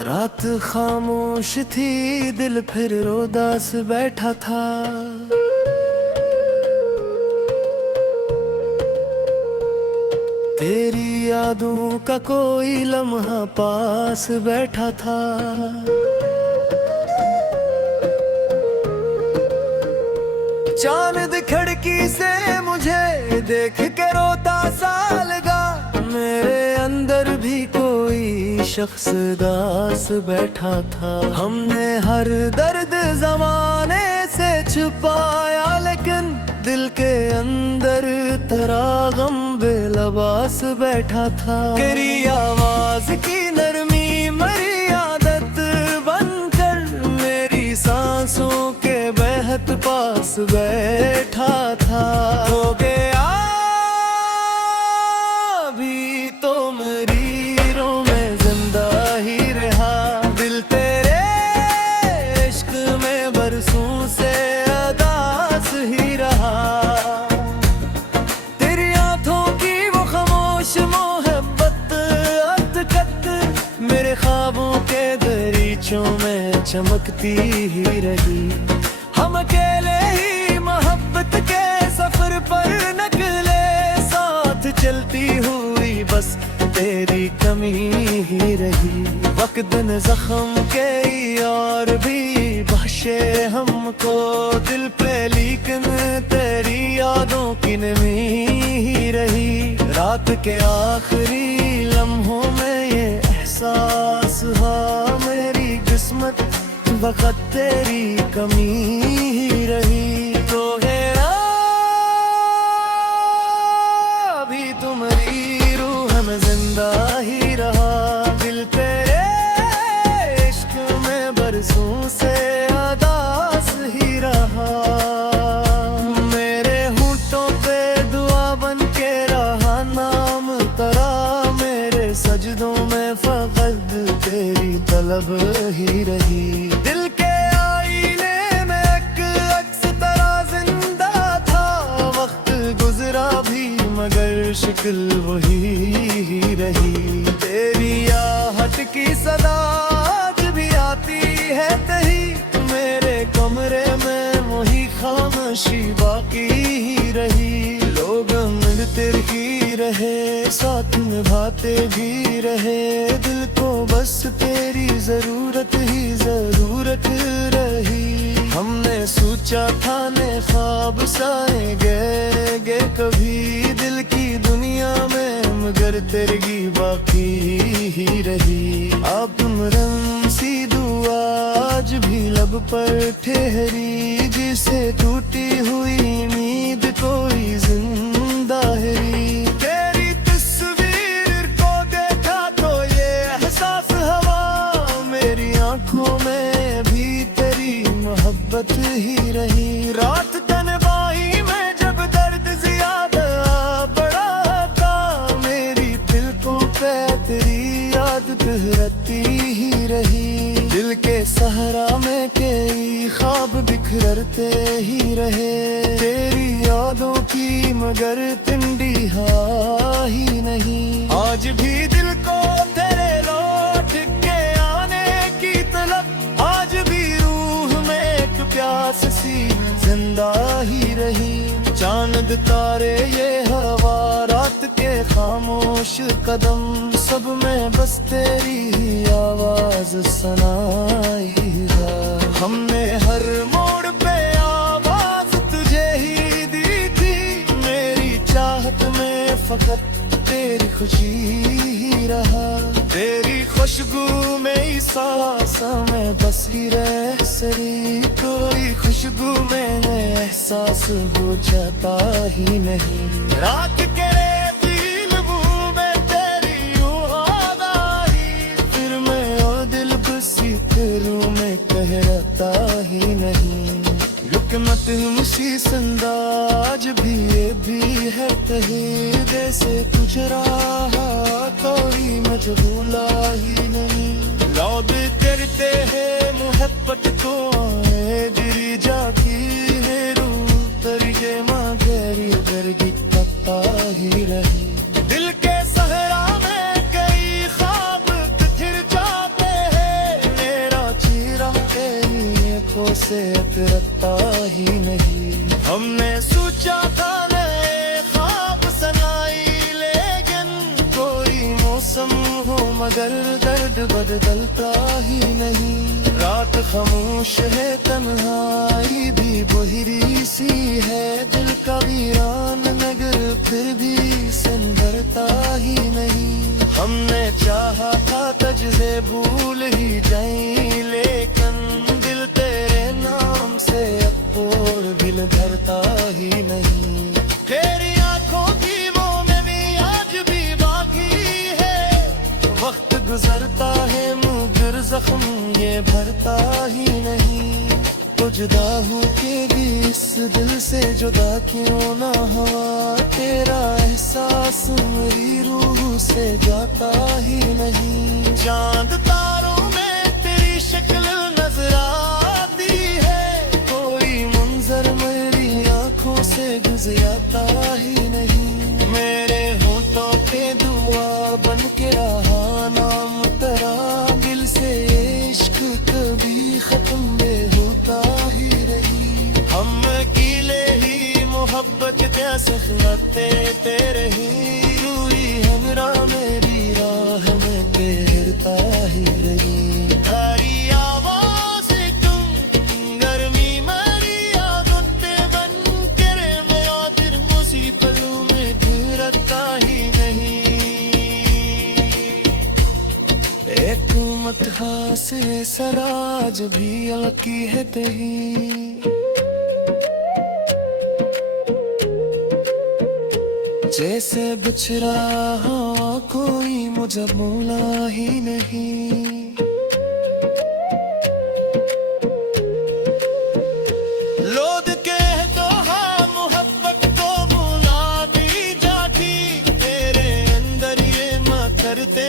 रात खामोश थी, दिल फिर उदास बैठा था। तेरी यादों का कोई लम्हा पास बैठा था। चांद खिड़की से मुझे देख के रोता सा लगा। मेरे अंदर भी कोई शख्स दास बैठा था। हमने हर दर्द जमाने से छुपाया, लेकिन दिल के अंदर तेरा गम बेलबास बैठा था। तेरी आवाज की नरमी मेरी आदत बनकर मेरी सांसों के बहत पास बैठा था। हो गया भी तो मेरी रो में जिंदा ही रहा। दिल तेरे इश्क में बरसों से अदास ही रहा। तेरी आंखों की वो खामोश मोहब्बत अटकत मेरे ख्वाबों के दरीचों में चमकती ही रही। हम अकेले ही मोहब्बत के सफर पर निकले, साथ चलती हुई बस तेरी कमी ही रही। वक्त न जख्म के और भी बख्शे हमको दिल पे, लेकिन तेरी यादों की नमी ही रही। रात के आखिरी लम्हों में ये एहसास हुआ, मेरी किस्मत वक्त तेरी कमी ही रही। तो गया भी तुम्हारी रूह में जिंदा ही रहा। दिल तेरे इश्क में बरसों से अदास ही रहा। मेरे होंठों पे दुआ बन के रहा नाम तेरा, मेरे सजदों में फकत तेरी तलब ही रही। दिल के आईने में एक अक्स तेरा जिंदा था। वक्त गुजरा भी मगर शक्ल वही ही रही। तेरी आहट की सदा आज भी आती है तही, मेरे कमरे में वही खामोशी बाकी ही रही। लोग मिलते ही रहे, साथ निभाते भी रहे, दिल को बस तेरी जरूरत ही जरूरत रही। हमने सोचा था ने ख्वाब साएंगे कभी दिल की दुनिया में, मगर तेरी बाकी ही रही। अब तुम सी दुआ आज भी लब पर ठहरी, जिसे टूटी हुई उम्मीद कोई जिंदा है। तेरी तस्वीर को देखा तो ये एहसास हवा, मेरी आंखों में भी तेरी मोहब्बत ही रही। रात तन्हाई में जब दर्द ज्यादा बढ़ा था, मेरी दिलकों पे तेरी याद बहती ही रही। दिल के सहरा में कई ख्वाब बिखरते ही रहे, तेरी यादों की मगर तिंडी ही नहीं। आज भी दिल को तेरे लौट के आने की तलब, आज भी रूह में एक प्यास सी जिंदा ही रही। चांद तारे ये हवा रात के खामोश कदम, सब में बस तेरी ही आवाज सुनाई है। हमने हर मोड़ पे आवाज तुझे ही दी थी, मेरी चाहत में फकत तेरी खुशी ही रहा। तेरी खुशबू में सांस में बस ही रह सरी, कोई खुशबू में एहसास हो जाता ही नहीं। रात के दिल में तेरी याद आई, फिर मैं और दिल बसी तेरू में कहता ही नहीं। मत मुसी संदाज भी ये भी है कहे, जैसे कुछ रहा कोई मजबूला ही नहीं। लौट करते हैं मोहब्बत को दिरी जाती है रू तरीके माँ गहरी दरगी पता ही रही। दिल के सहरा में कई ख्वाब फिर जाते हैं, से अतरता ही नहीं। हमने सोचा था नए ख्वाब सनाई, लेकिन कोई मौसम हो मगर दर्द बदलता ही नहीं। रात खामोश है, तन्हाई भी बहरी सी है, दिल का वीरान नगर फिर भी संभरता ही नहीं। हमने चाहा था तुझसे भूल ही जाए, लेकिन दिल तेरे नाम से अब और भी धरता ही नहीं। तेरी आंखों की वो में भी आज भी बाकी है, वक्त गुजरता है मगर जख्म ये भरता ही नहीं। तो जुदा हूँ के भी इस दिल से जुदा क्यों ना हुआ, तेरा एहसास मेरी रूह से जाता ही नहीं। चांद तारों में तेरी शक्ल नजर आती है, कोई मंजर मेरी आंखों से गुजरता ही नहीं। मेरे होठों पे दुआ बन के रहा नाम तेरा, दिल से इश्क कभी खत्म होता ही रही। हम अकेले ही मोहब्बत कैसे खिलाते तेरे ही, रूही हमरा मेरी राह में घेरता ही रही। तारी आवाज़ तुम गर्मी मेरी आदतें बन करे, मैं आखिर मुसी पलों में घिरता ही नहीं। एक मत से सराज भी अलकी है तही, जैसे बिछड़ा हाँ कोई मुझे भूला ही नहीं। लोग कह दो हाँ मोहब्बत को भुला भी जाती, तेरे अंदर ये मैं करते